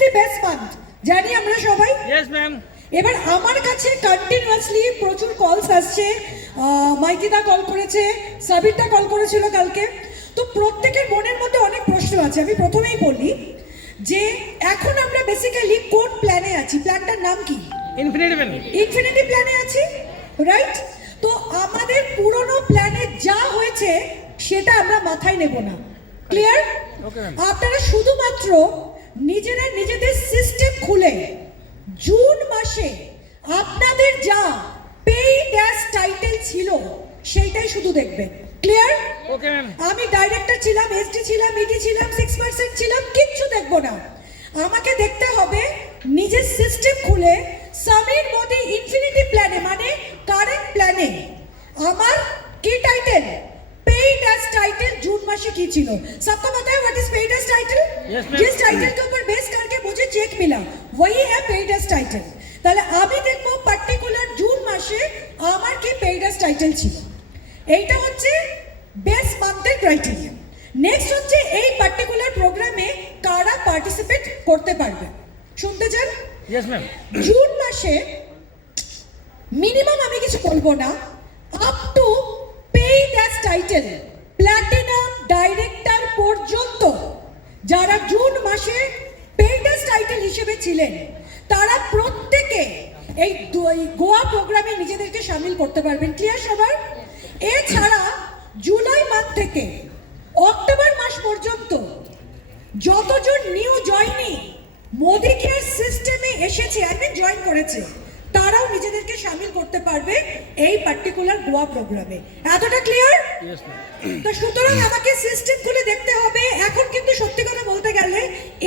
The best month জানি আমরা সবাই। Yes ma'am. এবার আমার কাছে কন্টিনিউয়াসলি প্রচুর কলস আসছে, মাইকিদা কল করেছে, সাবিরটা কল করেছিল কালকে। তো প্রত্যেকের মনের মধ্যে অনেক প্রশ্ন আছে। আমি প্রথমেই বলি যে এখন আমরা বেসিক্যালি কোন প্ল্যানে আছি, প্ল্যানটার নাম কি? Infinity plan. ইনফিনিটি প্ল্যানে আছি, রাইট? তো আমাদের পুরনো প্ল্যানে যা হয়েছে সেটা আমরা মাথায় নেব না, ক্লিয়ার? আপনারা শুধুমাত্র নিজেদের সিস্টেম খুলে জুন মাসে আপনাদের যা পেইড অ্যাজ টাইটেল ছিল সেইটাই শুধু দেখবেন, ক্লিয়ার? Okay ma'am. আমি ডাইরেক্টর ছিলাম, এসডি ছিলাম, ইডি ছিলাম, 6% ছিলাম, কিচ্ছু দেখবো না। আমাকে দেখতে হবে নিজের সিস্টেম খুলে সামির মোদি ইনফিনিটি প্ল্যানে মানে কারেন্ট প্ল্যানে আমার কি টাইটেল, पेड एज टाइटल जून मासे की ছিল। सबको पता है what is paid as title? Yes, ma'am. जिस टाइटल के ऊपर बेस करके मुझे चेक मिला वही है पेड एज टाइटल। তাহলে আমি দেখব পার্টিকুলার জুন মাসে আমার কি পেইড এজ টাইটেল ছিল। এইটা হচ্ছে বেস মান্থের ক্রাইটেরিয়া। নেক্সট হচ্ছে এই পার্টিকুলার প্রোগ্রামে কারা পার্টিসিপেট করতে পারবে, শুনতে চান? Yes ma'am. জুন মাসে মিনিমাম আমি কিছু বলবো না, up to paid as title platinum director পর্যন্ত যারা জুন মাসে পেইড অ্যাজ টাইটেল হিসেবে ছিলেন তারা প্রত্যেকে এই গোয়া প্রোগ্রামে নিজেদেরকে সামিল করতে পারবেন, ক্লিয়ার সবার? এছাড়া জুলাই মাস থেকে অক্টোবর মাস পর্যন্ত যতজন নিউ জয়নি মোদি কেয়ার সিস্টেমে এসেছে, জয়েন করেছে, তারাও নিজেদেরকে সামিল করতে পারবে এই পার্টিকুলার গোয়া প্রোগ্রামে। এতটা ক্লিয়ার? Yes ma'am. তো সুতরাং আমাকে সিস্টেম খুলে দেখতে হবে। এখন কিন্তু সত্যি কথা বলতে গেলে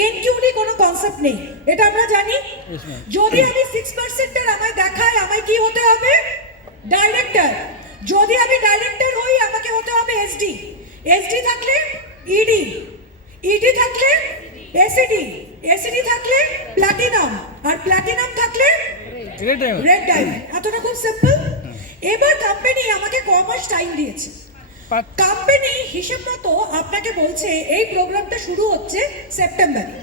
এনকিউডি কোনো কনসেপ্ট নেই, এটা আমরা জানি। Yes, ma'am. যদি আমি 6% এর আমায় দেখায় আমায় কি হতে হবে? ডাইরেক্টর। যদি আমি ডাইরেক্টর হই আমাকে হতে হবে এসডি, এসডি থাকলে ইডি, ইডি থাকলে এসিডি, এসিডি থাকলে প্ল্যাটিনাম, আর প্ল্যাটিনাম থাকলে রেড ডায়মন্ড। Red diamond. এতটা খুব সিম্পল। এবার কোম্পানি আমাকে ক মাস টাইম দিয়েছে। কোম্পানি হিসেব মতো আপনাকে বলছে এই প্রোগ্রামটা শুরু হচ্ছে সেপ্টেম্বরে।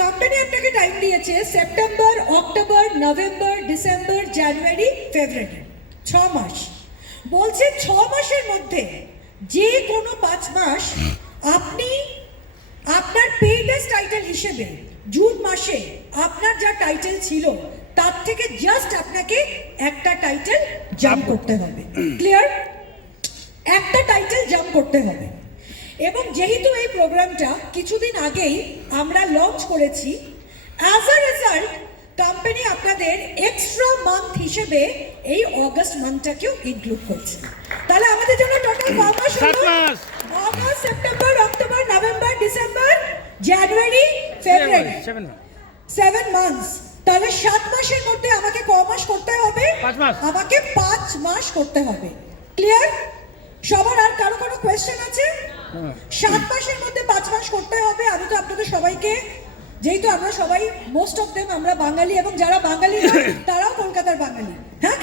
কোম্পানি আপনাকে টাইম দিয়েছে September, October, November, December, January, ফেব্রুয়ারি, 6 মাস। বলছে 6 মাসের মধ্যে যে কোনো 5 মাস আপনি আপনার পেইড অ্যাজ টাইটেল হিসেবে জুন মাসে আপনার যা টাইটেল ছিল তার থেকে জাস্ট আপনাকে একটা টাইটেল জাম্প করতে হবে, ক্লিয়ার? একটা টাইটেল জাম্প করতে হবে। এবং যেহেতু এই প্রোগ্রামটা কিছুদিন আগেই আমরা লঞ্চ করেছি, অ্যাজ আ রেজাল্ট কোম্পানি আপনাদের এক্সট্রা মান্থ হিসেবে এই অগস্ট মান্থটাকেও ইনক্লুড করছে। তাহলে আমাদের জন্য টোটাল ক মাস হলো? 7 মাস। August, September, October, November, December, January, February, 7 months. তাহলে 7 মাসের মধ্যে আমাকে ক মাস করতে হবে? 5 মাস। আমাকে 5 মাস করতে হবে, ক্লিয়ার? সবার আর কারো কোনো কোয়েশ্চেন আছে? 7 মাসের মধ্যে 5 মাস করতে হবে। আমি তো আপনাদের সবাইকে, যেহেতু আমরা সবাই মোস্ট অফ দেম আমরা বাঙালি এবং যারা বাঙালি না তারাও কলকাতার বাঙালি, হ্যাঁ